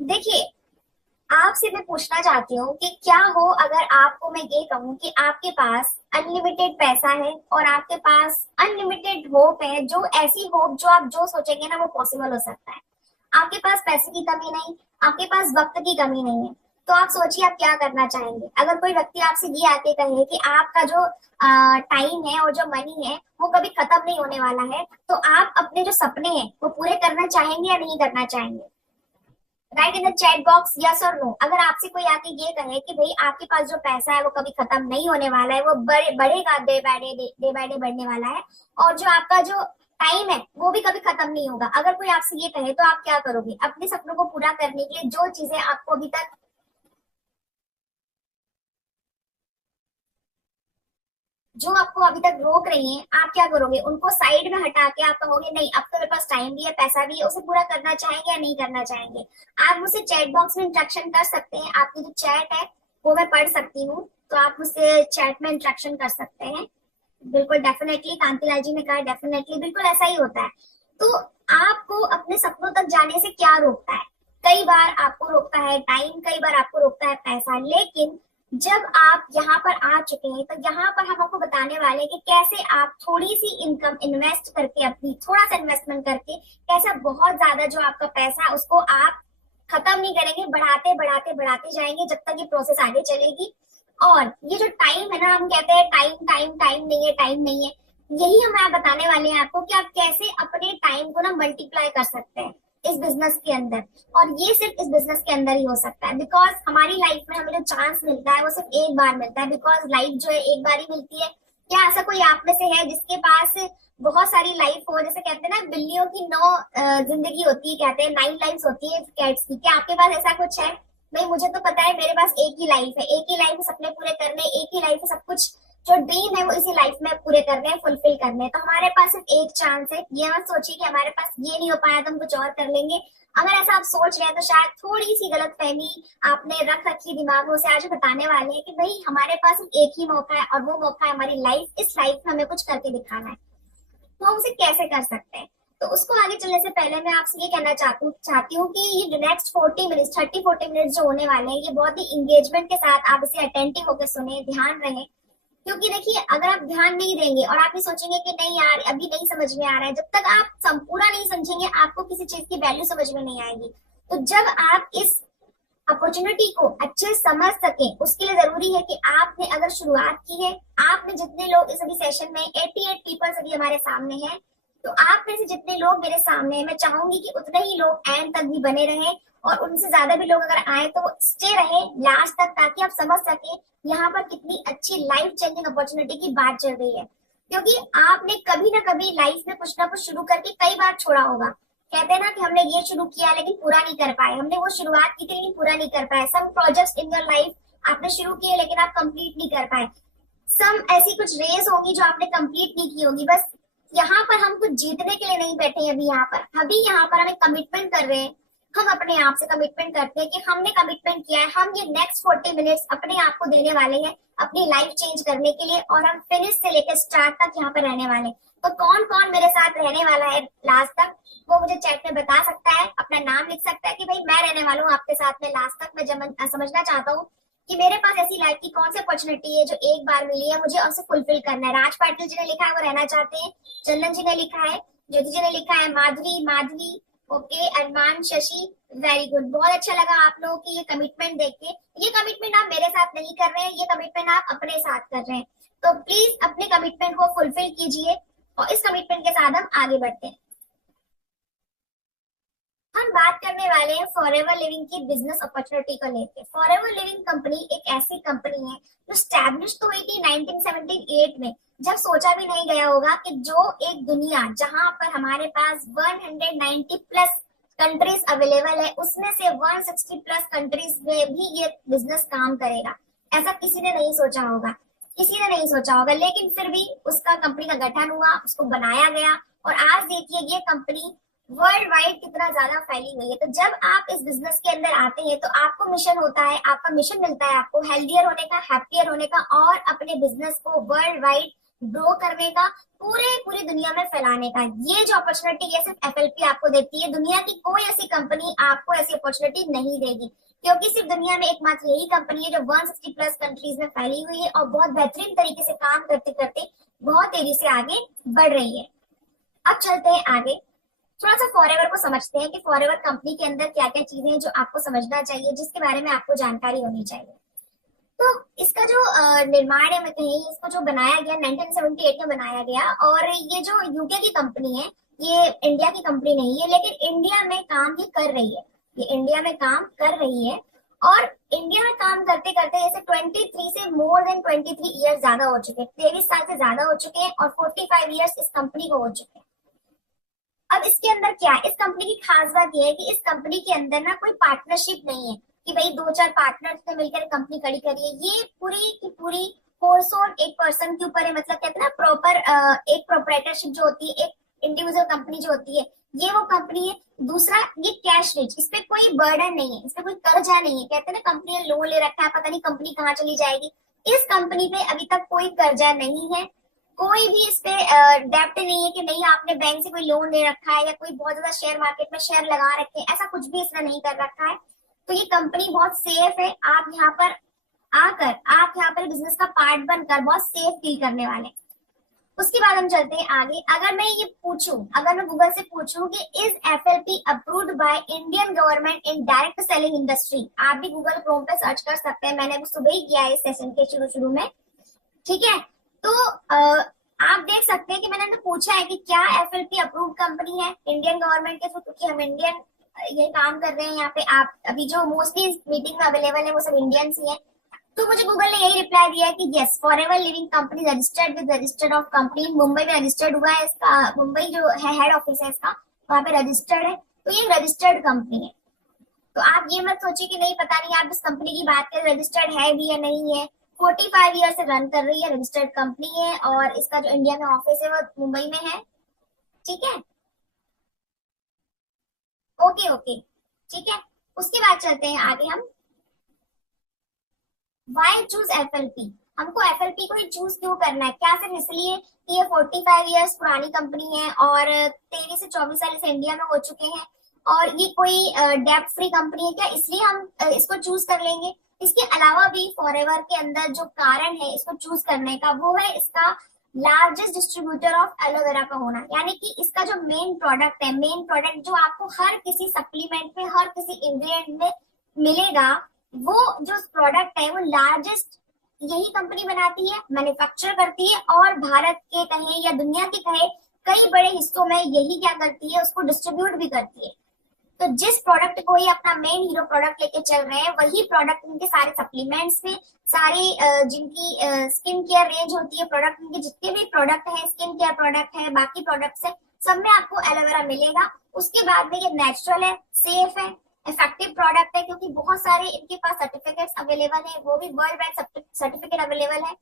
देखिए, आपसे मैं पूछना चाहती हूँ कि क्या हो अगर आपको मैं ये कहूँ कि आपके पास अनलिमिटेड पैसा है और आपके पास अनलिमिटेड होप है, जो ऐसी होप जो आप जो सोचेंगे ना वो पॉसिबल हो सकता है। आपके पास पैसे की कमी नहीं, आपके पास वक्त की कमी नहीं है। तो आप सोचिए आप क्या करना चाहेंगे अगर कोई व्यक्ति आपसे ये आके कहे कि आपका जो टाइम है और जो मनी है वो कभी खत्म नहीं होने वाला है, तो आप अपने जो सपने हैं वो पूरे करना चाहेंगे या नहीं करना चाहेंगे? Right in the chat box yes और नो। अगर आपसे कोई आके ये कहे कि भाई आपके पास जो पैसा है वो कभी खत्म नहीं होने वाला है, वो बढ़ेगा, डे बाय डे बढ़ने वाला है, और जो आपका जो टाइम है वो भी कभी खत्म नहीं होगा, अगर कोई आपसे ये कहे तो आप क्या करोगे अपने सपनों को पूरा करने के लिए? जो चीजें आपको अभी तक जो आपको अभी तक रोक रही हैं, आप क्या करोगे? उनको साइड में हटा के आप कहोगे नहीं, अब तो मेरे पास टाइम भी है, पैसा भी है, उसे पूरा करना चाहेंगे या नहीं करना चाहेंगे? आप मुझसे चैट बॉक्स में इंटरेक्शन कर सकते हैं, आपकी जो चैट है वो मैं पढ़ सकती हूँ, तो आप मुझसे चैट में इंटरेक्शन कर सकते हैं। बिल्कुल डेफिनेटली, कांतिलाल जी ने कहा डेफिनेटली, बिल्कुल ऐसा ही होता है। तो आपको अपने सपनों तक जाने से क्या रोकता है? कई बार आपको रोकता है टाइम, कई बार आपको रोकता है पैसा, लेकिन जब आप यहाँ पर आ चुके हैं तो यहाँ पर हम आपको बताने वाले हैं कि कैसे आप थोड़ी सी इनकम इन्वेस्ट करके, अपनी थोड़ा सा इन्वेस्टमेंट करके, कैसा बहुत ज्यादा जो आपका पैसा है उसको आप खत्म नहीं करेंगे, बढ़ाते बढ़ाते बढ़ाते जाएंगे जब तक ये प्रोसेस आगे चलेगी। और ये जो टाइम है ना, हम कहते हैं टाइम टाइम टाइम नहीं है, टाइम नहीं है, यही हम आप बताने वाले हैं आपको कि आप कैसे अपने टाइम को ना मल्टीप्लाई कर सकते हैं इस बिजनेस के अंदर। और ये सिर्फ इस बिजनेस के अंदर ही हो सकता है, बिकॉज हमारी लाइफ में हमें जो चांस मिलता है वो सिर्फ एक बार मिलता है, बिकॉज लाइफ जो है एक बार ही मिलती है। क्या ऐसा कोई आप में से है जिसके पास बहुत सारी लाइफ हो? जैसे कहते हैं ना बिल्लियों की नौ जिंदगी होती है, कहते हैं 9 लाइफ होती है कैट्स की, क्या आपके पास ऐसा कुछ है? भाई मुझे तो पता है मेरे पास एक ही लाइफ है, एक ही लाइफ है सपने पूरे करने, एक ही लाइफ है सब कुछ जो ड्रीम है वो इसी लाइफ में पूरे करने हैं, फुलफिल करने हैं। तो हमारे पास सिर्फ एक चांस है, ये मत सोचिए कि हमारे पास ये नहीं हो पाया तो हम कुछ और कर लेंगे। अगर ऐसा आप सोच रहे हैं तो शायद थोड़ी सी गलतफहमी आपने रख रखी दिमागों से। आज बताने वाले हैं कि भाई हमारे पास सिर्फ एक ही मौका है और वो मौका है हमारी लाइफ, इस लाइफ में हमें कुछ करके दिखाना है। तो हम उसे कैसे कर सकते हैं? तो उसको आगे चलने से पहले मैं आपसे ये कहना चाहती हूँ कि ये नेक्स्ट 40 मिनट्स, 30-40 मिनट्स जो होने वाले हैं, ये बहुत ही इंगेजमेंट के साथ आप इसे अटेंटिव होकर सुने, ध्यान रहे। क्योंकि देखिए, अगर आप ध्यान नहीं देंगे और आप ये सोचेंगे कि नहीं यार अभी नहीं समझ में आ रहा है, जब तक आप पूरा नहीं समझेंगे आपको किसी चीज की वैल्यू समझ में नहीं आएगी। तो जब आप इस अपॉर्चुनिटी को अच्छे से समझ सके, उसके लिए जरूरी है कि आपने अगर शुरुआत की है, आपने जितने लोग इस अभी सेशन में 88 पीपल्स अभी हमारे सामने हैं, तो आप में से जितने लोग मेरे सामने हैं, मैं चाहूंगी कि उतने ही लोग एंड तक भी बने रहें, और उनसे ज्यादा भी लोग अगर आए तो स्टे रहे लास्ट तक, ताकि आप समझ सके यहाँ पर कितनी अच्छी लाइफ चेंजिंग अपॉर्चुनिटी की बात चल रही है। क्योंकि आपने कभी ना कभी लाइफ में कुछ ना कुछ शुरू करके कई बार छोड़ा होगा। कहते हैं ना कि हमने ये शुरू किया लेकिन पूरा नहीं कर पाए, हमने वो शुरुआत की थी लेकिन पूरा नहीं कर पाए। Some projects in your life आपने शुरू किए लेकिन आप कंप्लीट नहीं कर पाए। सम ऐसी कुछ रेस होगी जो आपने कंप्लीट नहीं की होगी। बस यहाँ पर हम कुछ जीतने के लिए नहीं बैठे हैं, अभी यहाँ पर हमें कमिटमेंट कर रहे हैं। हम अपने आप से कमिटमेंट करते हैं कि हमने कमिटमेंट किया है, हम ये नेक्स्ट 40 मिनट्स अपने आप को देने वाले हैं अपनी लाइफ चेंज करने के लिए, और हम फिनिश से लेकर स्टार्ट तक यहाँ पर रहने वाले हैं। तो कौन कौन मेरे साथ रहने वाला है लास्ट तक, वो मुझे चैट में बता सकता है, अपना नाम लिख सकता है कि भाई मैं रहने वाला हूँ आपके साथ में लास्ट तक। मैं समझना चाहता हूँ कि मेरे पास ऐसी लाइफ की कौन सी अपॉर्चुनिटी है जो एक बार मिली है, मुझे उसे फुलफिल करना है। राज पाटिल जी ने लिखा है वो रहना चाहते हैं, चंदन जी ने लिखा है, ज्योति जी ने लिखा है, माधवी माधवी, ओके, अरमान, शशि, वेरी गुड। बहुत अच्छा लगा आप लोगों की ये कमिटमेंट देख के। ये कमिटमेंट आप मेरे साथ नहीं कर रहे हैं, ये कमिटमेंट आप अपने साथ कर रहे हैं। तो प्लीज अपने कमिटमेंट को फुलफिल कीजिए, और इस कमिटमेंट के साथ हम आगे बढ़ते हैं। हम बात करने वाले हैं फॉरएवर लिविंग की बिजनेस अपॉर्चुनिटी को लेके। फॉरएवर लिविंग कंपनी एक ऐसी कंपनी है जो स्टैब्लिश तो हुई थी 1978 में, जब सोचा भी नहीं गया होगा कि जो एक दुनिया जहां पर हमारे पास 190 प्लस कंट्रीज अवेलेबल है, उसमें से 160 प्लस कंट्रीज में भी ये बिजनेस काम करेगा, ऐसा किसी ने नहीं सोचा होगा, किसी ने नहीं सोचा होगा। लेकिन फिर भी उसका कंपनी का गठन हुआ, उसको बनाया गया, और आज देखिए ये कंपनी वर्ल्ड वाइड कितना ज्यादा फैली हुई है। तो जब आप इस बिजनेस के अंदर आते हैं तो आपको मिशन होता है, आपका मिशन मिलता है आपको हेल्थियर होने का, हैप्पियर होने का, और अपने बिजनेस को वर्ल्ड वाइड ग्रो करने का, पूरी दुनिया में फैलाने का। ये जो अपॉर्चुनिटी है सिर्फ एफएलपी आपको देती है, दुनिया की कोई ऐसी कंपनी आपको ऐसी अपॉर्चुनिटी नहीं देगी, क्योंकि सिर्फ दुनिया में एकमात्र यही कंपनी है जो 160 प्लस कंट्रीज में फैली हुई है और बहुत बेहतरीन तरीके से काम करते करते बहुत तेजी से आगे बढ़ रही है। अब चलते हैं आगे, थोड़ा सा फॉरएवर को समझते हैं कि फॉरएवर कंपनी के अंदर क्या क्या चीजें हैं जो आपको समझना चाहिए, जिसके बारे में आपको जानकारी होनी चाहिए। तो इसका जो निर्माण है, मैं कहीं इसको जो बनाया गया 1978 में बनाया गया, और ये जो यूके की कंपनी है, ये इंडिया की कंपनी नहीं है, लेकिन इंडिया में काम ये कर रही है, ये इंडिया में काम कर रही है। और इंडिया में काम करते करते जैसे 23 से मोर देन 23 ईयर्स ज्यादा हो चुके हैं, 23 साल से ज्यादा हो चुके हैं, और 45 ईयर्स इस कंपनी को हो चुके हैं। अब इसके अंदर क्या है, इस कंपनी की खास बात यह है कि इस कंपनी के अंदर ना कोई पार्टनरशिप नहीं है कि भाई 2-4 पार्टनर्स ने मिलकर कंपनी खड़ी करी है। ये पूरी की पूरी फोर्स ऑन एक पर्सन के ऊपर है, मतलब कहते हैं ना प्रॉपर एक प्रोप्राइटरशिप जो होती है, एक इंडिविजुअल कंपनी जो होती है, ये वो कंपनी है। दूसरा, ये कैश रिच, इस पे कोई बर्डन नहीं है, इस पे कोई कर्जा नहीं है। कहते हैं ना कंपनी ने लोन ले रखा है, पता नहीं कंपनी कहाँ चली जाएगी। इस कंपनी पे अभी तक कोई कर्जा नहीं है, कोई भी इस पे डेप्ट नहीं है कि नहीं आपने बैंक से कोई लोन ले रखा है या कोई बहुत ज्यादा शेयर मार्केट में शेयर लगा रखे हैं, ऐसा कुछ भी इसने नहीं कर रखा है। तो ये कंपनी बहुत सेफ है, आप यहाँ पर आकर, आप यहाँ पर बिजनेस का पार्ट बनकर बहुत सेफ फील करने वाले। उसके बाद हम चलते हैं आगे। अगर मैं ये पूछूं, अगर मैं गूगल से पूछूं कि is FLP approved by Indian government in direct selling industry, आप भी गूगल क्रोम पे सर्च कर सकते हैं, मैंने अभी सुबह ही किया है इस सेशन के शुरू में, ठीक है। तो आप देख सकते हैं कि मैंने तो पूछा है कि क्या एफएलपी अप्रूव्ड कंपनी है इंडियन गवर्नमेंट के थ्रू, क्योंकि हम इंडियन ये काम कर रहे हैं यहाँ पे। आप अभी जो मोस्टली मीटिंग में अवेलेबल है वो सब इंडियंस ही है। तो मुझे गूगल ने यही रिप्लाई दिया है कि yes, forever living company registered with registered of company, Mumbai में रजिस्टर्ड हुआ है इसका, मुंबई जो है हेड ऑफिस है इसका, वहां पे रजिस्टर्ड है। तो ये रजिस्टर्ड कंपनी है। तो आप ये मत सोचिए कि नहीं पता नहीं, आप इस कंपनी की बात करें रजिस्टर्ड है भी या नहीं है। 45 ईयर से रन कर रही है, रजिस्टर्ड कंपनी है, और इसका जो इंडिया में ऑफिस है वो मुंबई में है, ठीक है। ओके ओके, ठीक है। उसके बाद चलते हैं आगे हम, वाई चूज एफएलपी, हमको एफएलपी को ही चूज क्यों करना है? क्या सिर्फ इसलिए कि ये 45 ईयर्स पुरानी कंपनी है और 23 से 24 साल से इंडिया में हो चुके हैं, और ये कोई डेब्ट फ्री कंपनी है, क्या इसलिए हम इसको चूज कर लेंगे? इसके अलावा भी फॉरएवर के अंदर जो कारण है इसको चूज करने का, वो है इसका लार्जेस्ट डिस्ट्रीब्यूटर ऑफ एलोवेरा का होना। यानी कि इसका जो मेन प्रोडक्ट है, मेन प्रोडक्ट जो आपको हर किसी सप्लीमेंट में, हर किसी इंग्रेडिएंट में मिलेगा, वो जो प्रोडक्ट है वो लार्जेस्ट यही कंपनी बनाती है, मैन्युफैक्चर करती है, और भारत के कहें या दुनिया के कहें कई बड़े हिस्सों में यही क्या करती है, उसको डिस्ट्रीब्यूट भी करती है। तो जिस प्रोडक्ट को ये अपना मेन हीरो प्रोडक्ट लेके चल रहे हैं, वही प्रोडक्ट उनके सारे सप्लीमेंट्स में, सारी जिनकी स्किन केयर रेंज होती है, प्रोडक्ट उनके जितने भी प्रोडक्ट है, स्किन केयर प्रोडक्ट है, बाकी प्रोडक्ट्स है, सब में आपको एलोवेरा मिलेगा। उसके बाद में ये नेचुरल है, सेफ है, इफेक्टिव प्रोडक्ट है, क्योंकि बहुत सारे इनके पास सर्टिफिकेट्स अवेलेबल है, वो भी वर्ल्ड वाइड सर्टिफिकेट अवेलेबल है।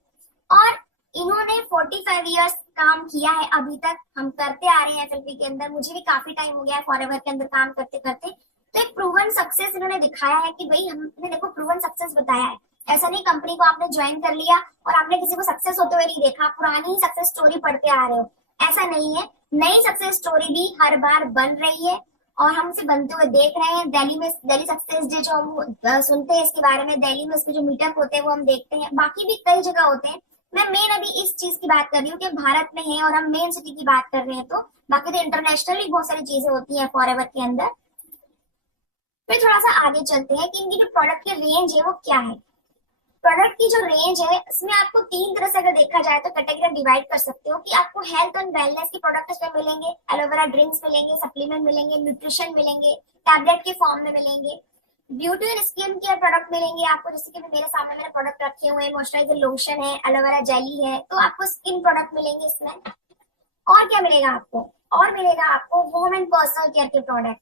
और इन्होंने 45 इयर्स काम किया है अभी तक, हम करते आ रहे हैं एफएलपी के अंदर, मुझे भी काफी टाइम हो गया है फॉरएवर के अंदर काम करते करते। तो एक प्रूवन सक्सेस इन्होंने दिखाया है कि भाई हमने देखो प्रूवन सक्सेस बताया है। ऐसा नहीं कंपनी को आपने ज्वाइन कर लिया और आपने किसी को सक्सेस होते हुए नहीं देखा, पुरानी ही सक्सेस स्टोरी पढ़ते आ रहे हो, ऐसा नहीं है। नई सक्सेस स्टोरी भी हर बार बन रही है और हम इसे बनते हुए देख रहे हैं। दिल्ली में दिल्ली सक्सेस डे जो हम सुनते हैं इसके बारे में, दिल्ली में उसके जो मीटअप होते हैं वो हम देखते हैं, बाकी भी कई जगह होते हैं। मैं मेन अभी इस चीज की बात कर रही हूँ कि भारत में है और हम मेन सिटी की बात कर रहे हैं, तो बाकी तो इंटरनेशनली बहुत सारी चीजें होती हैं फॉरएवर के अंदर। फिर थोड़ा सा आगे चलते हैं कि इनकी जो प्रोडक्ट की रेंज है वो क्या है। प्रोडक्ट की जो रेंज है इसमें आपको तीन तरह से अगर देखा जाए तो कैटेगरी डिवाइड कर सकते हो कि आपको हेल्थ एंड वेलनेस के प्रोडक्ट इसमें मिलेंगे, एलोवेरा ड्रिंक्स मिलेंगे, सप्लीमेंट मिलेंगे, न्यूट्रिशन मिलेंगे, टैबलेट के फॉर्म में मिलेंगे, beauty and skin care product मिलेंगे आपको, जैसे कि मेरे सामने मेरे प्रोडक्ट रखे हुए हैं, मॉइस्चराइजर लोशन है, एलोवेरा जेली है, तो आपको स्किन प्रोडक्ट मिलेंगे इसमें। और क्या मिलेगा आपको? और मिलेगा आपको होम एंड पर्सनल केयर के प्रोडक्ट।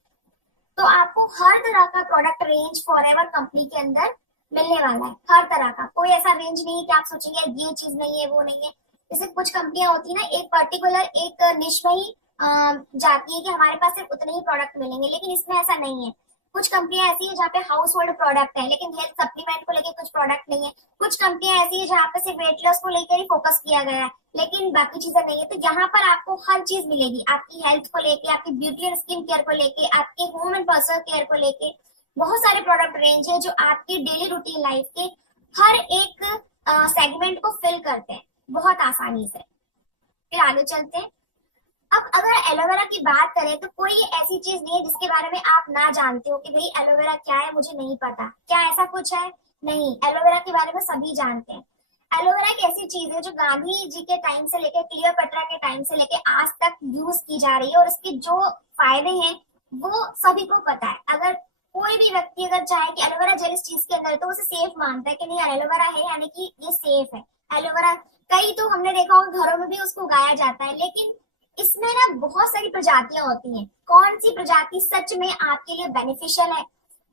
तो आपको हर तरह का प्रोडक्ट रेंज फॉरएवर कंपनी के अंदर मिलने वाला है, हर तरह का। कोई ऐसा रेंज नहीं है कि आप सोचेंगे ये चीज नहीं है वो नहीं है। जैसे कुछ कंपनियां होती है ना, एक पर्टिकुलर एक निश में ही जाती है कि हमारे पास सिर्फ उतने ही प्रोडक्ट मिलेंगे, लेकिन इसमें ऐसा नहीं है। कुछ कंपनियां ऐसी है जहाँ पे हाउस होल्ड प्रोडक्ट है लेकिन हेल्थ सप्लीमेंट को लेकर कुछ प्रोडक्ट नहीं है। कुछ कंपनियां ऐसी है जहाँ पे सिर्फ वेट लॉस को लेकर ही फोकस किया गया है लेकिन बाकी चीजें नहीं है। तो यहाँ पर आपको हर चीज मिलेगी, आपकी हेल्थ को लेके, आपकी ब्यूटी एंड स्किन केयर को लेके, आपके होम एंड पर्सनल केयर को लेके बहुत सारे प्रोडक्ट रेंज है जो आपकी डेली रूटीन लाइफ के हर एक सेगमेंट को फिल करते हैं बहुत आसानी से। फिर आगे चलते हैं। अब अगर एलोवेरा की बात करें तो कोई ऐसी चीज नहीं है जिसके बारे में आप ना जानते हो कि भाई एलोवेरा क्या है मुझे नहीं पता, क्या ऐसा कुछ है? नहीं, एलोवेरा के बारे में सभी जानते हैं। एलोवेरा एक ऐसी चीज है जो गांधी जी के टाइम से लेकर क्लियोपेट्रा के टाइम से लेकर आज तक यूज की जा रही है और इसके जो फायदे हैं वो सभी को पता है। अगर कोई भी व्यक्ति अगर चाहे कि एलोवेरा जेल इस चीज के अंदर है तो उसे सेफ मानता है कि नहीं यार एलोवेरा है यानी कि ये सेफ है। एलोवेरा कई तो हमने देखा होगा घरों में भी उसको उगाया जाता है, लेकिन इसमें ना बहुत सारी प्रजातियां होती हैं। कौन सी प्रजाति सच में आपके लिए बेनिफिशियल है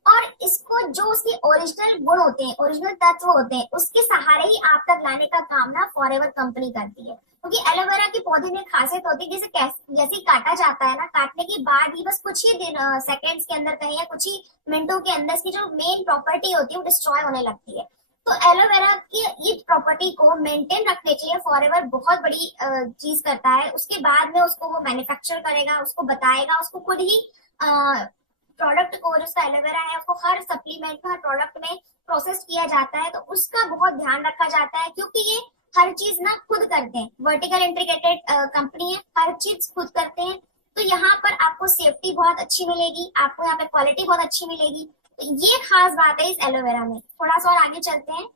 और इसको जो उसके ओरिजिनल गुण होते हैं, ओरिजिनल तत्व होते हैं, उसके सहारे ही आप तक लाने का काम ना फॉरएवर कंपनी करती है। क्योंकि एलोवेरा के पौधे में खासियत होती है जैसे जैसे काटा जाता है ना, काटने के बाद ही बस कुछ ही दिन सेकेंड्स के अंदर कहीं या कुछ ही मिनटों के अंदर इसकी जो मेन प्रॉपर्टी होती है वो डिस्ट्रॉय होने लगती है। तो एलोवेरा की इस प्रॉपर्टी को मेंटेन रखने के लिए फॉरएवर बहुत बड़ी चीज करता है। उसके बाद में उसको वो मैन्युफैक्चर करेगा, उसको बताएगा, उसको खुद ही प्रोडक्ट को जो उसका एलोवेरा है उसको हर सप्लीमेंट में, हर प्रोडक्ट में प्रोसेस किया जाता है। तो उसका बहुत ध्यान रखा जाता है क्योंकि ये हर चीज ना खुद करते हैं, वर्टिकल इंटीग्रेटेड कंपनी है, हर चीज खुद करते हैं। तो यहाँ पर आपको सेफ्टी बहुत अच्छी मिलेगी, आपको यहाँ पे क्वालिटी बहुत अच्छी मिलेगी। तो ये खास बात है इस एलोवेरा में। थोड़ा सा और आगे चलते हैं,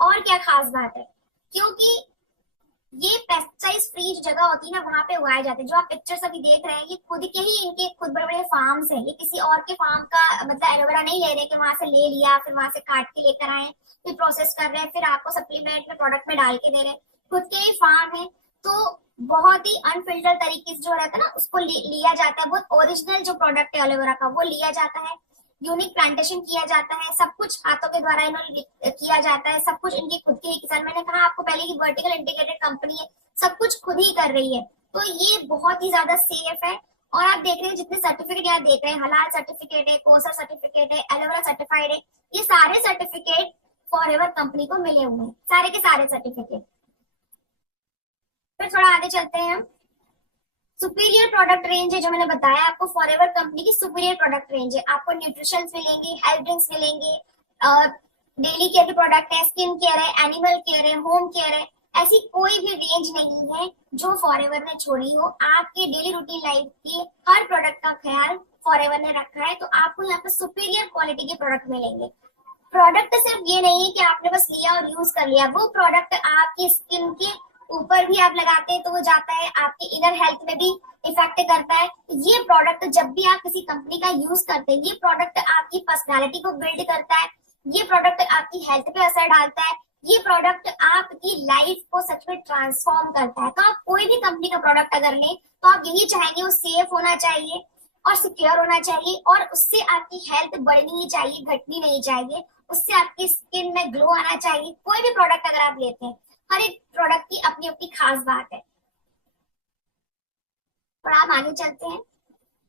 और क्या खास बात है, क्योंकि ये पेस्टिसाइड फ्री जो जगह होती है ना वहां पे उगाए जाते हैं। जो आप पिक्चर्स अभी देख रहे हैं ये खुद के ही इनके खुद बड़े बड़े फार्म्स हैं। ये किसी और के फार्म का मतलब एलोवेरा नहीं ले रहे कि वहां से ले लिया फिर वहां से काट के लेकर आए, फिर प्रोसेस कर रहे हैं, फिर आपको सप्लीमेंट में प्रोडक्ट में डाल के दे रहे हैं। खुद के ही फार्म है तो बहुत ही अनफिल्टर तरीके से जो रहता है ना उसको लिया जाता है। बहुत ओरिजिनल जो प्रोडक्ट है एलोवेरा का वो लिया जाता है, यूनिक प्लांटेशन किया जाता है, सब कुछ हाथों के द्वारा इन्होंने किया जाता है, सब कुछ इनकी खुद की किसान। मैंने कहा आपको पहले की वर्टिकल इंटीग्रेटेड कंपनी है, सब कुछ खुद ही कर रही है। तो ये बहुत ही ज्यादा सेफ है। और आप देख रहे हैं जितने सर्टिफिकेट यहाँ देख रहे हैं, हलाल सर्टिफिकेट है, कोसर सर्टिफिकेट है, एलोवेरा सर्टिफाइड है, ये सारे सर्टिफिकेट फॉरएवर कंपनी को मिले हुए हैं, सारे के सारे सर्टिफिकेट। फिर थोड़ा आगे चलते हैं हम। सुपीरियर प्रोडक्ट रेंज है जो मैंने बताया आपको, फॉरएवर कंपनी की सुपीरियर प्रोडक्ट रेंज है। आपको न्यूट्रिशंस मिलेंगे, हेल्थ ड्रिंक्स मिलेंगे, डेली केयर के प्रोडक्ट है, स्किन केयर है, एनिमल केयर है, होम केयर है। ऐसी कोई भी रेंज नहीं है जो फॉरएवर ने छोड़ी हो। आपके डेली रूटीन लाइफ की हर प्रोडक्ट का ख्याल फॉरएवर ने रखा है। तो आपको यहाँ पे सुपीरियर क्वालिटी के प्रोडक्ट मिलेंगे। प्रोडक्ट सिर्फ ये नहीं है कि आपने बस लिया और यूज कर लिया, वो प्रोडक्ट आपकी स्किन के ऊपर भी आप लगाते हैं तो वो जाता है, आपके इनर हेल्थ में भी इफेक्ट करता है। ये प्रोडक्ट जब भी आप किसी कंपनी का यूज करते हैं, ये प्रोडक्ट आपकी पर्सनालिटी को बिल्ड करता है, ये प्रोडक्ट आपकी हेल्थ पे असर डालता है, ये प्रोडक्ट आपकी लाइफ को सच में ट्रांसफॉर्म करता है। तो आप कोई भी कंपनी का प्रोडक्ट अगर लें तो आप यही चाहेंगे वो सेफ होना चाहिए और सिक्योर होना चाहिए और उससे आपकी हेल्थ बढ़नी ही चाहिए, घटनी नहीं चाहिए, उससे आपकी स्किन में ग्लो आना चाहिए। कोई भी प्रोडक्ट अगर आप लेते हैं, हर एक प्रोडक्ट की अपनी अपनी खास बात है। और आप आगे चलते हैं।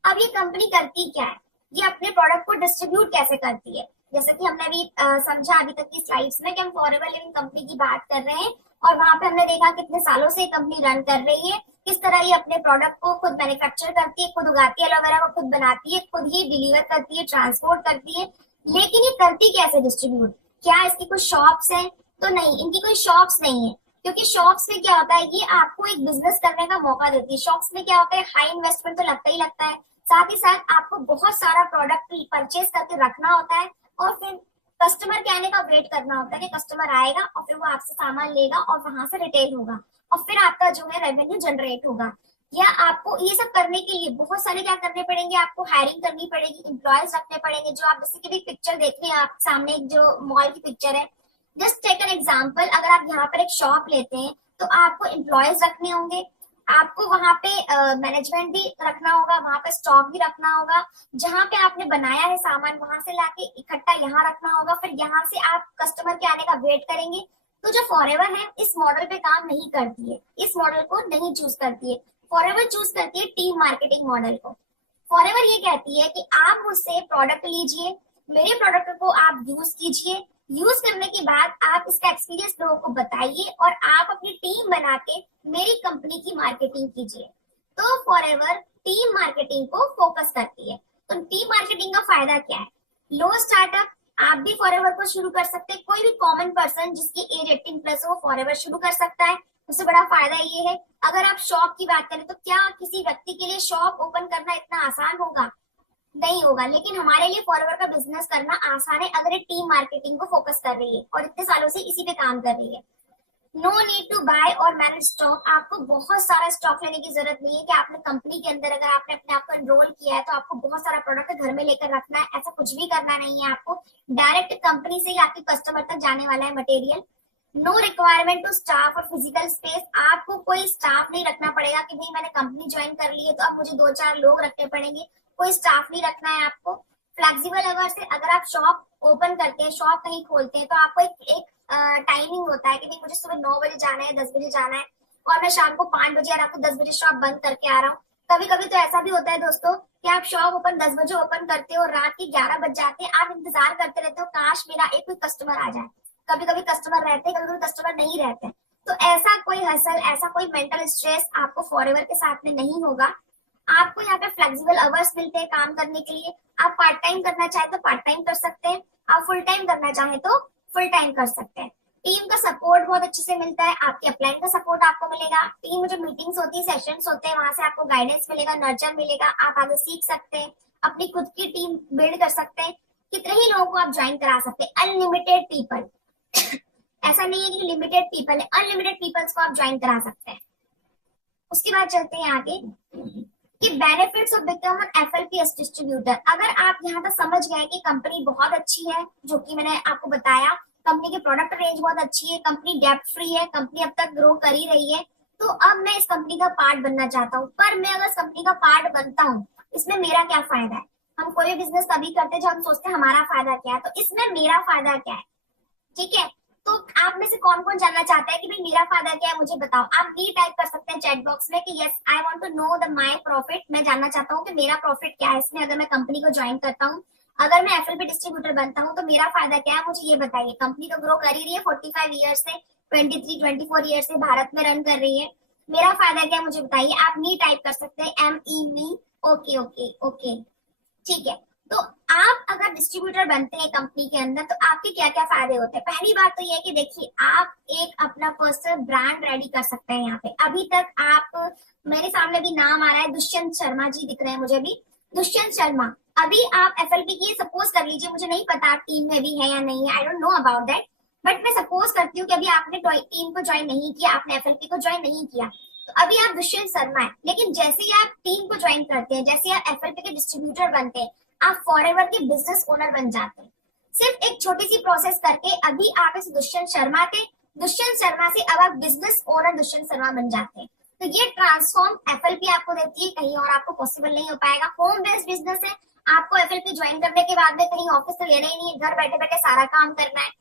अब ये कंपनी करती क्या है, ये अपने प्रोडक्ट को डिस्ट्रीब्यूट कैसे करती है। जैसे कि हमने अभी समझा अभी तक की स्लाइड्स में कि हम फॉरएवर लिविंग कंपनी की बात कर रहे हैं और वहां पे हमने देखा कितने सालों से कंपनी रन कर रही है, किस तरह ये अपने प्रोडक्ट को खुद मैन्युफैक्चर करती है, खुद उगाती है, एलोवेरा को खुद बनाती है, खुद ही डिलीवर करती है, ट्रांसपोर्ट करती है। लेकिन ये करती कैसे डिस्ट्रीब्यूट, क्या इसकी कोई शॉप्स है? तो नहीं, इनकी कोई शॉप्स नहीं है, क्योंकि शॉप्स में क्या होता है कि आपको एक बिजनेस करने का मौका देती है। शॉप्स में क्या होता है, हाई इन्वेस्टमेंट तो लगता ही लगता है, साथ ही साथ आपको बहुत सारा प्रोडक्ट परचेज करके रखना होता है और फिर कस्टमर के आने का वेट करना होता है कि कस्टमर आएगा और फिर वो आपसे सामान लेगा और वहां से रिटेल होगा और फिर आपका जो है रेवेन्यू जनरेट होगा। या आपको ये सब करने के लिए बहुत सारे क्या करने पड़ेंगे, आपको हायरिंग करनी पड़ेगी, एम्प्लॉयज रखने पड़ेंगे। जो आप जैसे कि भी पिक्चर देख रहे हैं आप सामने, एक जो मॉल की पिक्चर है, जस्ट टेक एन एग्जाम्पल। अगर आप यहाँ पर एक शॉप लेते हैं तो आपको एम्प्लॉयज रखने होंगे, आपको वहां पे मैनेजमेंट भी रखना होगा, वहां पे स्टॉक भी रखना होगा, जहां पे आपने बनाया है सामान वहां से लाके इकट्ठा यहाँ रखना होगा, फिर यहाँ से आप कस्टमर के आने का वेट करेंगे। तो जो फॉरएवर है इस मॉडल पे काम नहीं करती है, इस मॉडल को नहीं चूज करती है। फॉरएवर चूज करती है टीम मार्केटिंग मॉडल को। फॉरएवर ये कहती है कि आप मुझसे प्रोडक्ट लीजिए, मेरे प्रोडक्ट को आप यूज कीजिए, यूज करने के बाद आप इसका एक्सपीरियंस लोगों को बताइए और आप अपनी टीम बना के मेरी कंपनी की मार्केटिंग कीजिए। तो फॉरएवर टीम मार्केटिंग को फोकस करती है। तो टीम मार्केटिंग का फायदा क्या है? लो स्टार्टअप, आप भी फॉरएवर को शुरू कर सकते हैं। कोई भी कॉमन पर्सन जिसकी एज 18+ हो फॉरएवर शुरू कर सकता है। सबसे बड़ा फायदा ये है, अगर आप शॉप की बात करें तो क्या किसी व्यक्ति के लिए शॉप ओपन करना इतना आसान होगा? नहीं होगा। लेकिन हमारे लिए फॉरएवर का बिजनेस करना आसान है अगर ये टीम मार्केटिंग को फोकस कर रही है और इतने सालों से इसी पे काम कर रही है। नो नीड टू बाय और मैनेज स्टॉक, आपको बहुत सारा स्टॉक लेने की जरूरत नहीं है कि आपने कंपनी के अंदर अगर आपने अपने आप को एनरोल किया है तो आपको बहुत सारा प्रोडक्ट घर में लेकर रखना है। ऐसा कुछ भी करना नहीं है आपको। डायरेक्ट कंपनी से ही आपके कस्टमर तक जाने वाला है material. No requirement to staff और फिजिकल स्पेस, आपको कोई स्टाफ नहीं रखना पड़ेगा कि भाई मैंने कंपनी ज्वाइन कर ली है तो अब मुझे 2-4 लोग रखने पड़ेंगे। कोई स्टाफ नहीं रखना है आपको। फ्लेक्सिबल अवर्स से, अगर आप शॉप ओपन करते हैं, शॉप कहीं खोलते हैं तो आपको एक टाइमिंग होता है कि भाई मुझे सुबह 9 बजे जाना है, 10 बजे जाना है और मैं शाम को 5 बजे और आपको 10 बजे शॉप बंद करके आ रहा हूँ। कभी कभी तो ऐसा भी होता है दोस्तों कि आप शॉप ओपन 10 बजे ओपन करते हो, रात के 11 बज जाते हैं, आप इंतजार करते रहते हो काश मेरा एक कोई कस्टमर आ जाए। कभी कभी कस्टमर रहते हैं, कभी कभी कस्टमर नहीं रहते। तो ऐसा कोई हसल, ऐसा कोई मेंटल स्ट्रेस आपको फॉरएवर के साथ में नहीं होगा। आपको यहाँ पे फ्लेक्सिबल अवर्स मिलते हैं काम करने के लिए। आप पार्ट टाइम करना चाहे तो पार्ट टाइम कर सकते हैं, आप फुल टाइम करना चाहे तो फुल टाइम कर सकते हैं। टीम का सपोर्ट बहुत अच्छे से मिलता है, आपके अपलाइन का सपोर्ट आपको मिलेगा। टीम में जो मीटिंग्स होती है, सेशंस होते हैं, वहां से आपको गाइडेंस मिलेगा, नर्चर मिलेगा, आप आगे सीख सकते हैं, अपनी खुद की टीम बिल्ड कर सकते हैं। कितने ही लोगों को आप ज्वाइन करा सकते हैं, अनलिमिटेड पीपल। ऐसा नहीं है कि लिमिटेड पीपल है, अनलिमिटेड पीपल्स को आप ज्वाइन करा सकते हैं। उसके बाद चलते हैं आगे कि benefits of become an FLPS distributor. अगर आप यहाँ तक समझ गए कि कंपनी बहुत अच्छी है, जो कि मैंने आपको बताया, कंपनी की प्रोडक्ट रेंज बहुत अच्छी है, कंपनी डेप्ट फ्री है, कंपनी अब तक ग्रो कर ही रही है, तो अब मैं इस कंपनी का पार्ट बनना चाहता हूँ। पर मैं अगर इस कंपनी का पार्ट बनता हूँ, इसमें मेरा क्या फायदा है? हम कोई भी बिजनेस तभी करते हैं जब हम सोचते हैं हमारा फायदा क्या है, तो इसमें मेरा फायदा क्या है। ठीक है, तो आप में से कौन कौन जानना चाहता है कि भाई मेरा फायदा क्या है, मुझे बताओ। आप भी टाइप कर सकते हैं चैट बॉक्स में कि yes I want to know the my profit, मैं जानना चाहता हूँ कि मेरा प्रॉफिट क्या है इसमें अगर मैं कंपनी को ज्वाइन करता हूँ, अगर मैं एफएलपी डिस्ट्रीब्यूटर बनता हूँ तो मेरा फायदा क्या है, मुझे ये बताइए। कंपनी तो ग्रो कर ही रही है, 45 ईयर्स से, 23-24 ईयर्स से भारत में रन कर रही है, मेरा फायदा क्या है मुझे बताइए। आप मी टाइप कर सकते हैं, MEE। ओके ओके ओके, ठीक है। तो आप अगर डिस्ट्रीब्यूटर बनते हैं कंपनी के अंदर तो आपके क्या क्या फायदे होते हैं? पहली बात तो ये है कि देखिए, आप एक अपना पर्सनल ब्रांड रेडी कर सकते हैं। यहाँ पे अभी तक आप, मेरे सामने भी नाम आ रहा है, दुष्यंत शर्मा जी दिख रहे हैं मुझे भी, दुष्यंत शर्मा। अभी आप एफएलपी की, सपोज कर लीजिए, मुझे नहीं पता आप टीम में भी है या नहीं है, I don't know about that, but मैं सपोज करती हूँ कि अभी आपने टीम को ज्वाइन नहीं किया, आपने एफएलपी को ज्वाइन नहीं किया, तो अभी आप दुष्यंत शर्मा है। लेकिन जैसे ही आप टीम को ज्वाइन करते हैं, जैसे आप एफएलपी के डिस्ट्रीब्यूटर बनते हैं, आप फॉरएवर के बिजनेस ओनर बन जाते हैं। सिर्फ एक छोटी सी प्रोसेस करके अभी आप इस दुष्यंत शर्मा थे, दुष्यंत शर्मा से अब आप बिजनेस ओनर दुष्यंत शर्मा बन जाते हैं। तो ये ट्रांसफॉर्म एफएलपी आपको देती है, कहीं और आपको पॉसिबल नहीं हो पाएगा। होम बेस्ड बिजनेस है, आपको एफएलपी ज्वाइन करने के बाद में कहीं ऑफिस तो लेना ही नहीं है, घर बैठे बैठे सारा काम करना है।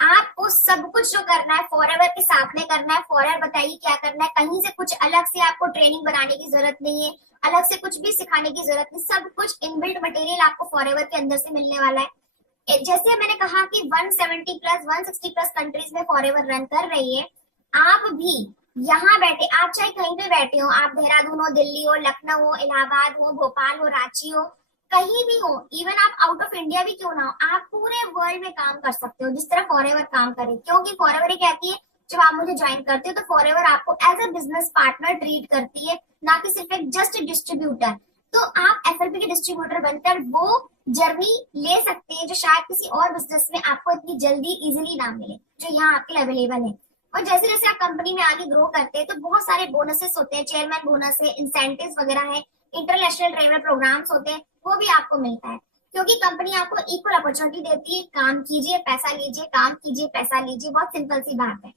आपको सब कुछ जो करना है फॉरएवर के साथ में करना है। फॉरएवर बताइए क्या करना है, कहीं से कुछ अलग से आपको ट्रेनिंग बनाने की जरूरत नहीं है, अलग से कुछ भी सिखाने की जरूरत नहीं, सब कुछ इनबिल्ट मटेरियल आपको फॉरएवर के अंदर से मिलने वाला है। जैसे मैंने कहा कि 170+ 160+ कंट्रीज में फॉरएवर रन कर रही है, आप भी यहाँ बैठे, आप चाहे कहीं पे बैठे हो, आप देहरादून हो, दिल्ली हो, लखनऊ हो, इलाहाबाद हो, भोपाल हो, रांची हो, कहीं भी हो, इवन आप आउट ऑफ इंडिया भी क्यों ना हो, आप पूरे वर्ल्ड में काम कर सकते हो जिस तरह फॉरएवर काम करे। क्योंकि फॉरएवर ये कहती है जब आप मुझे ज्वाइन करते हो तो फॉरएवर आपको as a business partner treat करती है, ना कि सिर्फ एक जस्ट डिस्ट्रीब्यूटर। तो आप एफएलपी के डिस्ट्रीब्यूटर बनकर वो जर्नी ले सकते हैं जो शायद किसी और बिजनेस में आपको इतनी जल्दी इजिली ना मिले, जो यहाँ आपके लिए अवेलेबल है। और जैसे जैसे आप कंपनी में आगे ग्रो करते हैं तो बहुत सारे बोनसेस होते हैं, चेयरमैन बोनस है, इंसेंटिव्स वगैरह है, इंटरनेशनल ट्रेवल प्रोग्राम्स होते हैं, वो भी आपको मिलता है। क्योंकि कंपनी आपको इक्वल अपॉर्चुनिटी देती है, काम कीजिए पैसा लीजिए, काम कीजिए पैसा लीजिए, बहुत सिंपल सी बात है।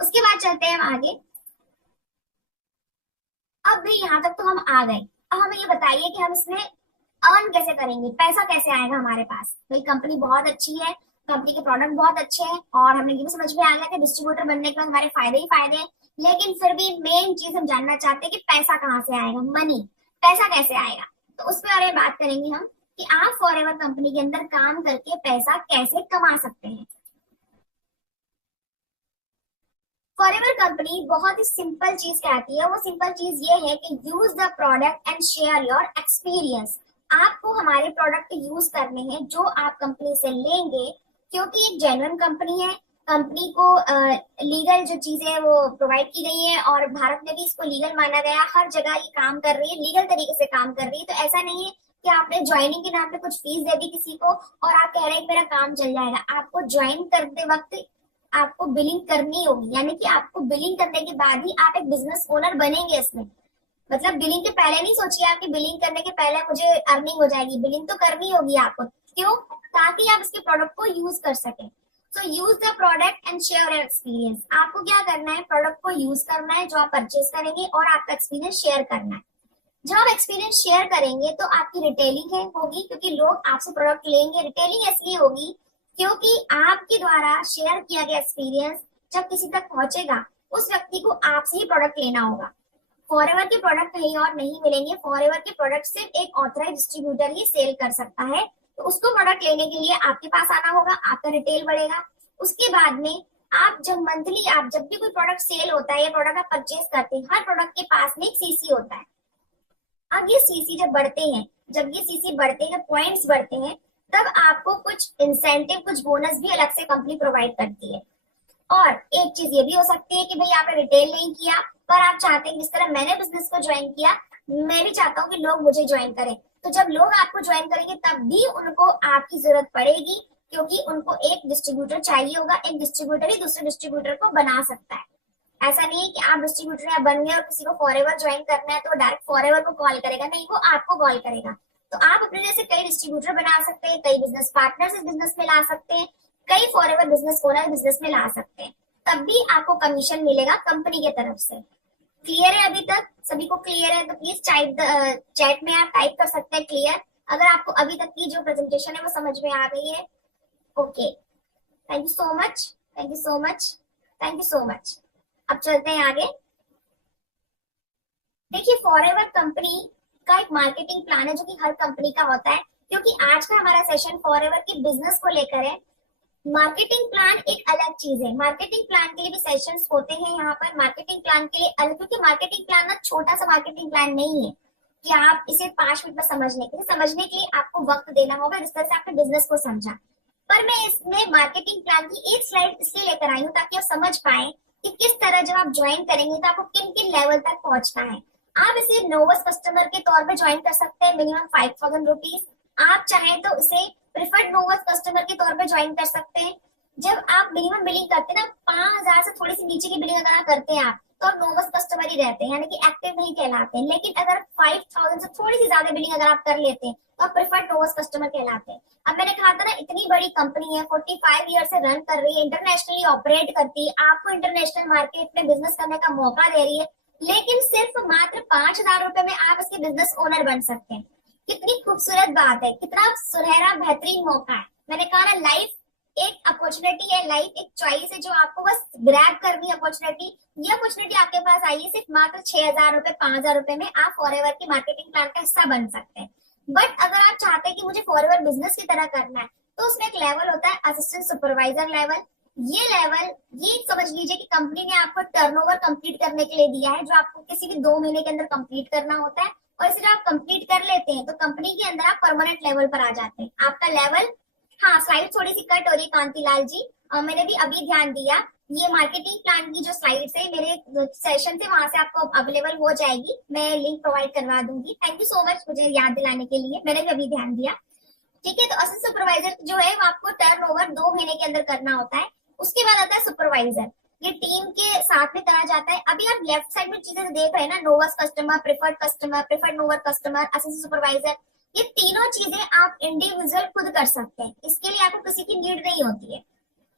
उसके बाद चलते हैं हम आगे। अब भी यहाँ तक तो हम आ गए, अब हमें ये बताइए कि हम इसमें अर्न कैसे करेंगे, पैसा कैसे आएगा हमारे पास। भाई कंपनी बहुत अच्छी है, कंपनी के प्रोडक्ट बहुत अच्छे हैं और हमें ये भी समझ में आ गया कि डिस्ट्रीब्यूटर बनने के बाद हमारे फायदे ही फायदे हैं, लेकिन फिर भी मेन चीज हम जानना चाहते हैं कि पैसा कहाँ से आएगा, मनी, पैसा कैसे आएगा। तो उस पर बारे में बात करेंगे हम कि आप फॉरएवर कंपनी के अंदर काम करके पैसा कैसे कमा सकते हैं। फॉरएवर कंपनी बहुत ही सिंपल चीज कहती है, वो सिंपल चीज ये है कि use the product and share your experience. आपको हमारे प्रोडक्ट यूज करने हैं जो आप कंपनी से लेंगे, क्योंकि एक जेन्युइन कंपनी है। कंपनी को लीगल जो चीजें हैं वो प्रोवाइड की गई है और भारत में भी इसको लीगल माना गया। हर जगह ये काम कर रही है, लीगल तरीके से काम कर रही है। तो ऐसा नहीं है कि आपने ज्वाइनिंग के नाम पे कुछ फीस दे दी किसी को और आप कह रहे हैं कि मेरा काम चल जाएगा। आपको ज्वाइन करते वक्त आपको बिलिंग करनी होगी, यानी कि आपको बिलिंग करने के बाद ही आप एक बिजनेस ओनर बनेंगे इसमें। मतलब बिलिंग के पहले नहीं सोचिए आप कि बिलिंग करने के पहले मुझे अर्निंग हो जाएगी। बिलिंग तो करनी होगी आपको, क्यों? ताकि आप इसके प्रोडक्ट को यूज कर सकें। So use the product and share your experience. आपको क्या करना है? प्रोडक्ट को यूज करना है जो आप परचेज करेंगे और आपका एक्सपीरियंस शेयर करना है। जब आप एक्सपीरियंस शेयर करेंगे तो आपकी रिटेलिंग है होगी, क्योंकि लोग आपसे प्रोडक्ट लेंगे। रिटेलिंग इसलिए होगी क्योंकि आपके द्वारा शेयर किया गया एक्सपीरियंस जब किसी तक पहुंचेगा, उस व्यक्ति को आपसे ही प्रोडक्ट लेना होगा। फॉरएवर के प्रोडक्ट कहीं और नहीं मिलेंगे। फॉरएवर के प्रोडक्ट सिर्फ एक ऑथराइज डिस्ट्रीब्यूटर ही सेल कर सकता है। तो उसको प्रोडक्ट लेने के लिए आपके पास आना होगा, आपका रिटेल बढ़ेगा। उसके बाद में आप जब मंथली आप जब भी कोई प्रोडक्ट सेल होता है या प्रोडक्ट आप परचेज करते हैं, हर प्रोडक्ट के पास में एक सीसी होता है। अब ये सीसी जब बढ़ते हैं, जब ये सीसी बढ़ते हैं, पॉइंट्स बढ़ते हैं, तब आपको कुछ इंसेंटिव, कुछ बोनस भी अलग से कंपनी प्रोवाइड करती है। और एक चीज ये भी हो सकती है कि भाई आपने रिटेल नहीं किया, पर आप चाहते हैं जिस तरह मैंने बिजनेस को ज्वाइन किया, मैं भी चाहता हूँ कि लोग मुझे ज्वाइन करें। तो जब लोग आपको ज्वाइन करेंगे तब भी उनको आपकी जरूरत पड़ेगी, क्योंकि उनको एक डिस्ट्रीब्यूटर चाहिए होगा। एक डिस्ट्रीब्यूटर ही दूसरे डिस्ट्रीब्यूटर को बना सकता है। ऐसा नहीं है कि आप डिस्ट्रीब्यूटर या बन गए और किसी को फॉरएवर ज्वाइन करना है तो डायरेक्ट फॉरएवर को कॉल करेगा, नहीं, वो आपको कॉल करेगा। तो आप अपने जैसे कई डिस्ट्रीब्यूटर बना सकते हैं, कई बिजनेस पार्टनर्स इस बिजनेस में ला सकते हैं, कई फॉरएवर बिजनेस ओनर बिजनेस में ला सकते हैं। तब भी आपको कमीशन मिलेगा कंपनी की तरफ से। क्लियर है? अभी तक सभी को क्लियर है? तो प्लीज चैट में आप टाइप कर सकते हैं क्लियर, अगर आपको अभी तक की जो प्रेजेंटेशन है वो समझ में आ गई है। Okay, thank you so much, thank you so much, thank you so much. अब चलते हैं आगे। देखिए, फॉरएवर कंपनी का एक मार्केटिंग प्लान है जो कि हर कंपनी का होता है, क्योंकि आज का हमारा सेशन फॉरएवर के बिजनेस को लेकर है। मार्केटिंग प्लान एक अलग चीज है। मार्केटिंग प्लान के लिए भी सेशंस होते हैं यहाँ पर। मार्केटिंग प्लान के लिए अलग, क्योंकि मार्केटिंग प्लान ना छोटा सा मार्केटिंग प्लान नहीं है कि आप इसे 5 मिनट में समझने के लिए आपको वक्त देना होगा, जिस तरह से आपने बिजनेस को समझा। पर मैं इसमें मार्केटिंग प्लान की एक स्लाइड इसलिए लेकर आई हूँ ताकि आप समझ पाए कि किस तरह जब आप ज्वाइन करेंगे तो आपको किन किन लेवल तक पहुंचना है। आप इसे नोवस कस्टमर के तौर पे ज्वाइन कर सकते हैं, मिनिमम 5000 रुपीज। आप चाहें तो इसे प्रिफर्ड नोवस कस्टमर के तौर पे ज्वाइन कर सकते हैं। जब आप मिनिमम बिलिंग करते हैं ना, 5000 से थोड़ी सी नीचे की बिलिंग अगर आप करते हैं आप, तो आप नोवस कस्टमर ही रहते हैं, यानी कि एक्टिव नहीं कहलाते हैं। लेकिन अगर 5000 से थोड़ी सी ज्यादा बिलिंग अगर आप कर लेते हैं तो आप प्रिफर्ड नोवस कस्टमर कहलाते हैं। अब मैंने कहा था ना, इतनी बड़ी कंपनी है, 45 ईयर से रन कर रही है, इंटरनेशनली ऑपरेट करती है, आपको इंटरनेशनल मार्केट में बिजनेस करने का मौका दे रही है, लेकिन सिर्फ मात्र 5000 रुपए में आप इसके बिजनेस ओनर बन सकते हैं। कितनी खूबसूरत बात है, कितना सुनहरा बेहतरीन मौका है। मैंने कहा ना, लाइफ एक अपॉर्चुनिटी है, लाइफ एक चॉइस है जो आपको बस ग्रैब करनी है अपॉर्चुनिटी। ये अपॉर्चुनिटी आपके पास आई है, सिर्फ मात्र 6000 रुपए, 5000 रुपए में आप फॉरएवर की मार्केटिंग प्लान का हिस्सा बन सकते हैं। बट अगर आप चाहते हैं कि मुझे फॉरएवर बिजनेस की तरह करना है, तो उसमें एक लेवल होता है असिस्टेंट सुपरवाइजर लेवल। ये लेवल, ये समझ लीजिए कि कंपनी ने आपको टर्नओवर कंप्लीट करने के लिए दिया है, जो आपको किसी भी 2 महीने के अंदर कंप्लीट करना होता है। और इसे जब आप कंप्लीट कर लेते हैं तो कंपनी के अंदर आप परमानेंट लेवल पर आ जाते हैं। आपका लेवल, हाँ, स्लाइड थोड़ी सी कट हो रही कांतिलाल जी, मैंने भी अभी ध्यान दिया। ये मार्केटिंग प्लान की जो स्लाइड्स है मेरे सेशन से, वहां से आपको अवेलेबल हो जाएगी, मैं लिंक प्रोवाइड करवा दूंगी। थैंक यू सो मच मुझे याद दिलाने के लिए, मैंने भी अभी ध्यान दिया। ठीक है, तो असिस्टेंट सुपरवाइजर जो है वो आपको टर्नओवर 2 महीने के अंदर करना होता है। उसके बाद आता है सुपरवाइजर, ये टीम के साथ में करा जाता है। अभी आप लेफ्ट साइड में चीजें देख रहे हैं ना, novus customer, preferred novus customer, assistant supervisor, ये तीनों चीजें आप इंडिविजुअल खुद कर सकते हैं। इसके लिए आपको किसी की नीड नहीं होती है,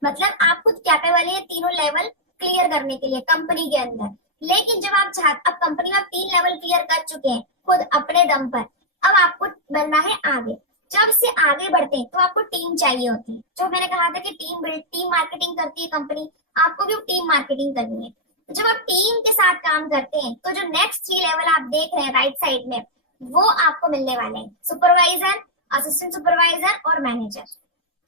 मतलब आप खुद कैपेबल है तीनों लेवल क्लियर करने के लिए कंपनी के अंदर। लेकिन जब आप अब कंपनी में आप 3 लेवल क्लियर कर चुके हैं खुद अपने दम पर, अब आपको बनना है आगे। जब इससे आगे बढ़ते हैं तो आपको टीम चाहिए होती है। जो मैंने कहा था कि टीम मार्केटिंग करती है कंपनी, आपको भी टीम मार्केटिंग करनी है। तो जब आप टीम के साथ काम करते हैं तो जो नेक्स्ट 3 लेवल आप देख रहे हैं राइट साइड में, वो आपको मिलने वाले हैं, सुपरवाइजर, असिस्टेंट सुपरवाइजर और मैनेजर।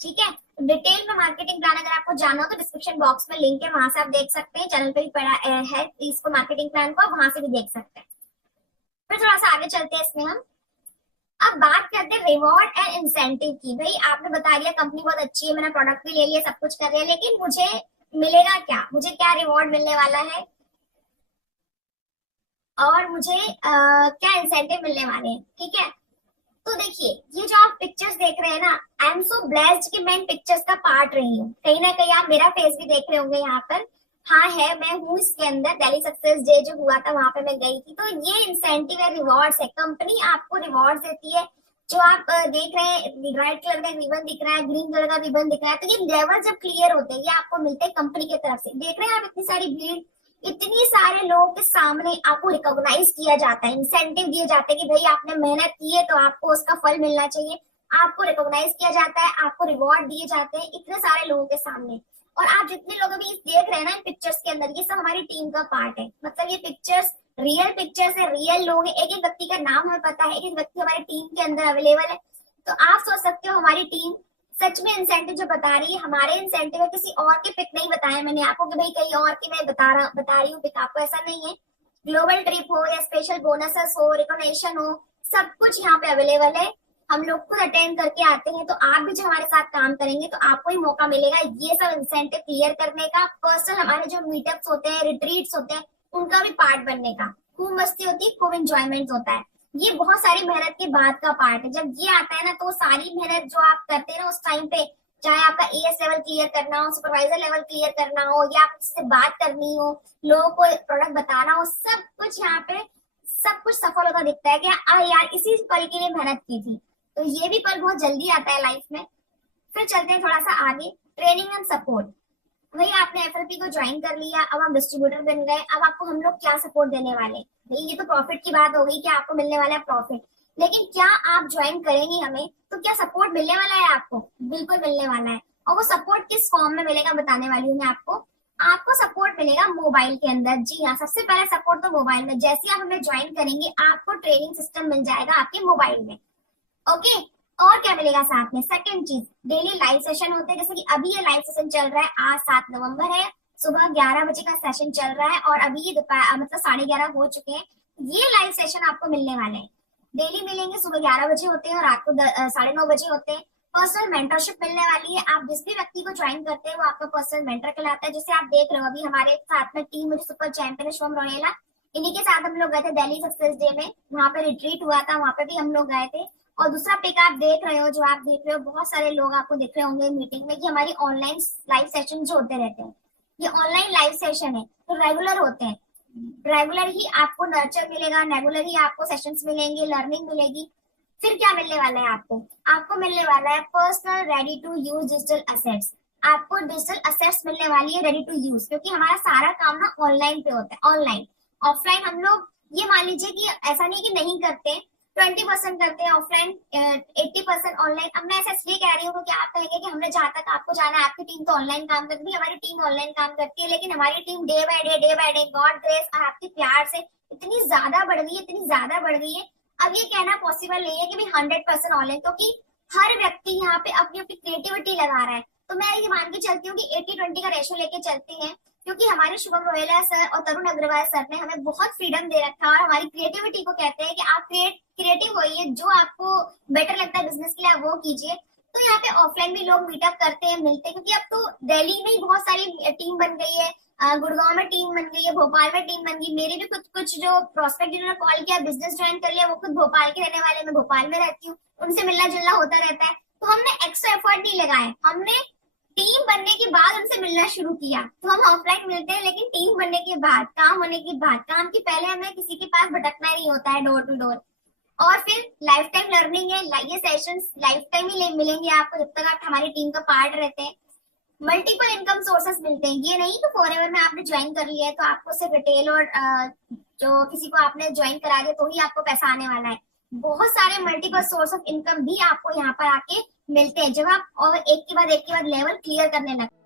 ठीक है, डिटेल में मार्केटिंग प्लान अगर आपको जानना हो तो डिस्क्रिप्शन बॉक्स में लिंक है, वहां से आप देख सकते हैं, चैनल पे भी पड़ा है इसको मार्केटिंग प्लान को, वहां से भी देख सकते हैं। फिर थोड़ा सा आगे चलते हैं इसमें हम। अब बात करते हैं रिवॉर्ड एंड इंसेंटिव की। भाई आपने बता दिया कंपनी बहुत अच्छी है, मैंने प्रोडक्ट भी ले लिया, सब कुछ कर लिया, लेकिन मुझे मिलेगा क्या, मुझे क्या रिवॉर्ड मिलने वाला है और मुझे क्या इंसेंटिव मिलने वाले हैं। ठीक है, तो देखिए ये जो आप पिक्चर्स देख रहे हैं ना, आई एम सो ब्लेस्ड कि मैं इन पिक्चर्स का पार्ट रही हूँ। कहीं ना कहीं आप मेरा फेस भी देख रहे होंगे यहाँ पर। हाँ है, मैं हूँ इसके अंदर। दिल्ली सक्सेस डे जो हुआ था वहां पे मैं गई थी। तो ये इंसेंटिव है, रिवॉर्ड्स है, कंपनी आपको रिवॉर्ड्स देती है। जो आप देख रहे हैं रेड कलर का रिबन दिख रहा है, ग्रीन कलर का रिबन दिख रहा है, तो ये लेवल जब क्लियर होते हैं ये आपको मिलते हैं कंपनी की तरफ से। देख रहे हैं आप इतनी सारी भीड़, इतनी सारे लोगों के सामने आपको रिकॉग्नाइज किया जाता है, इंसेंटिव दिए जाते हैं कि भाई आपने मेहनत की है तो आपको उसका फल मिलना चाहिए। आपको रिकॉग्नाइज किया जाता है, आपको रिवॉर्ड दिए जाते हैं इतने सारे लोगों के सामने। और आप जितने लोग अभी देख रहे हैं ना इन पिक्चर्स के अंदर, ये सब हमारी टीम का पार्ट है। मतलब ये पिक्चर्स रियल पिक्चर्स है, रियल लोग हैं, एक एक व्यक्ति का नाम हमें पता है, एक एक व्यक्ति हमारी टीम के अंदर अवेलेबल है। तो आप सोच सकते हो हमारी टीम सच में इंसेंटिव जो बता रही है, हमारे इंसेंटिव है, किसी और के पिक नहीं बताया मैंने आपको कि भाई कहीं और की मैं बता रही हूँ पिक आपको, ऐसा नहीं है। ग्लोबल ट्रिप हो या स्पेशल बोनसेस हो, रिकॉग्निशन हो, सब कुछ यहाँ पे अवेलेबल है। हम लोग खुद अटेंड करके आते हैं, तो आप भी जो हमारे साथ काम करेंगे तो आपको ही मौका मिलेगा ये सब इंसेंटिव क्लियर करने का। पर्सनल हमारे जो मीटअप्स होते हैं, रिट्रीट्स होते हैं, उनका भी पार्ट बनने का। खूब मस्ती होती है, खूब इंजॉयमेंट होता है। ये बहुत सारी मेहनत के बाद का पार्ट है। जब ये आता है ना तो सारी मेहनत जो आप करते हैं ना उस टाइम पे, चाहे आपका एएस लेवल क्लियर करना हो, सुपरवाइजर लेवल क्लियर करना हो, या आप किसी से बात करनी हो, लोगों को प्रोडक्ट बताना हो, सब कुछ यहाँ पे सब कुछ सफल होता दिखता है कि यार इसी पल के लिए मेहनत की थी। तो ये भी पल बहुत जल्दी आता है लाइफ में। फिर चलते हैं थोड़ा सा आगे, ट्रेनिंग एंड सपोर्ट। भाई आपने एफएलपी को ज्वाइन कर लिया, अब आप डिस्ट्रीब्यूटर बन गए, अब आपको हम लोग क्या सपोर्ट देने वाले। भाई ये तो प्रॉफिट की बात हो गई कि आपको मिलने वाला है प्रॉफिट, लेकिन क्या आप ज्वाइन करेंगे हमें तो क्या सपोर्ट मिलने वाला है आपको? बिल्कुल मिलने वाला है। और वो सपोर्ट किस फॉर्म में मिलेगा बताने वाली हूँ मैं आपको। आपको सपोर्ट मिलेगा मोबाइल के अंदर। जी हाँ, सबसे पहला सपोर्ट तो मोबाइल में। जैसे आप हमें ज्वाइन करेंगे आपको ट्रेनिंग सिस्टम मिल जाएगा आपके मोबाइल में। ओके, और क्या मिलेगा साथ में? सेकंड चीज, डेली लाइव सेशन होते हैं। जैसे कि अभी ये लाइव सेशन चल रहा है, आज 7 नवंबर है, सुबह 11 बजे का सेशन चल रहा है और अभी ये दोपहर मतलब 11:30 हो चुके हैं। ये लाइव सेशन आपको मिलने वाले हैं, डेली मिलेंगे। सुबह 11 बजे होते हैं और रात को 9:30 बजे होते हैं। पर्सनल मेंटरशिप मिलने वाली है। आप जिस भी व्यक्ति को ज्वाइन करते हैं वो आपका पर्सनल मेंटर कहलाता है। जैसे आप देख रहे हो अभी हमारे साथ में टीम में जो सुपर चैंपियन है शिवम रॉयला, इन्हीं के साथ हम लोग गए थे दिल्ली सक्सेस डे में, वहां पे रिट्रीट हुआ था, वहां पे भी हम लोग गए थे। और दूसरा पिक आप देख रहे हो, जो आप देख रहे हो, बहुत सारे लोग आपको दिख रहे होंगे मीटिंग में, कि हमारी ऑनलाइन लाइव सेशन जो होते रहते हैं, ये ऑनलाइन लाइव सेशन है तो रेगुलर होते हैं। रेगुलर ही आपको नर्चर मिलेगा, रेगुलर ही आपको सेशंस मिलेंगे, लर्निंग मिलेगी। फिर क्या मिलने वाला है आपको? आपको मिलने वाला है personal ready to use digital assets. आपको डिजिटल असेट्स मिलने वाली है रेडी टू यूज, क्योंकि हमारा सारा काम ना ऑनलाइन पे होता है। ऑनलाइन ऑफलाइन हम लोग ये मान लीजिए कि ऐसा नहीं कि नहीं करते, 20% करते हैं ऑफलाइन, 80% ऑनलाइन। अब मैं ऐसा इसलिए कह रही हूँ क्योंकि आप कहेंगे कि हमने जहां तक आपको जाना है आपकी टीम तो ऑनलाइन काम करती है। हमारी टीम ऑनलाइन काम करती है, लेकिन हमारी team day by day God grace और आपके प्यार से इतनी ज्यादा बढ़ गई है, इतनी ज्यादा बढ़ गई है। अब ये कहना पॉसिबल नहीं है कि भाई 100% ऑनलाइन, क्योंकि हर व्यक्ति यहाँ पे अपनी अपनी क्रिएटिविटी लगा रहा है। तो मैं ये मान के चलती हूँ कि 80-20 का रेशो लेके चलती है, क्योंकि हमारे शुभम रोयला सर और तरुण अग्रवाल सर ने हमें बहुत फ्रीडम दे रखा है और हमारी क्रिएटिविटी को कहते हैं कि आप क्रिएटिव होइए, जो आपको बेटर लगता है बिजनेस के लिए आप वो कीजिए। तो यहाँ पे ऑफलाइन भी लोग मीटअप करते हैं, मिलते हैं, क्योंकि अब तो दिल्ली में ही बहुत सारी टीम बन गई है, गुड़गांव में टीम बन गई है, भोपाल में टीम बन गई। मेरे भी कुछ जो प्रोस्पेक्ट जिन्होंने कॉल किया, बिजनेस ज्वाइन कर लिया, वो खुद भोपाल के रहने वाले, मैं भोपाल में रहती हूँ, उनसे मिलना जुलना होता रहता है। तो हमने एक्स्ट्रा एफर्ट नहीं लगाए, हमने टीम बनने के बाद उनसे मिलना शुरू किया। तो हम ऑफलाइन मिलते हैं, लेकिन टीम बनने के बाद, काम होने के बाद, काम के पहले हमें किसी के पास भटकना नहीं होता है डोर टू डोर। और फिर लाइफ टाइम लर्निंग है, ये सेशंस लाइफ टाइम ही मिलेंगे आपको जब तक आप हमारी टीम का पार्ट रहते हैं। मल्टीपल इनकम सोर्सेस मिलते हैं, ये नहीं तो फॉरएवर में आपने ज्वाइन कर लिया है तो आपको सिर्फ रिटेल और जो किसी को आपने ज्वाइन करा दिया तो ही आपको पैसा आने वाला है। बहुत सारे मल्टीपल सोर्स ऑफ इनकम भी आपको यहाँ पर आके मिलते हैं जब आप और एक के बाद लेवल क्लियर करने लगते हैं।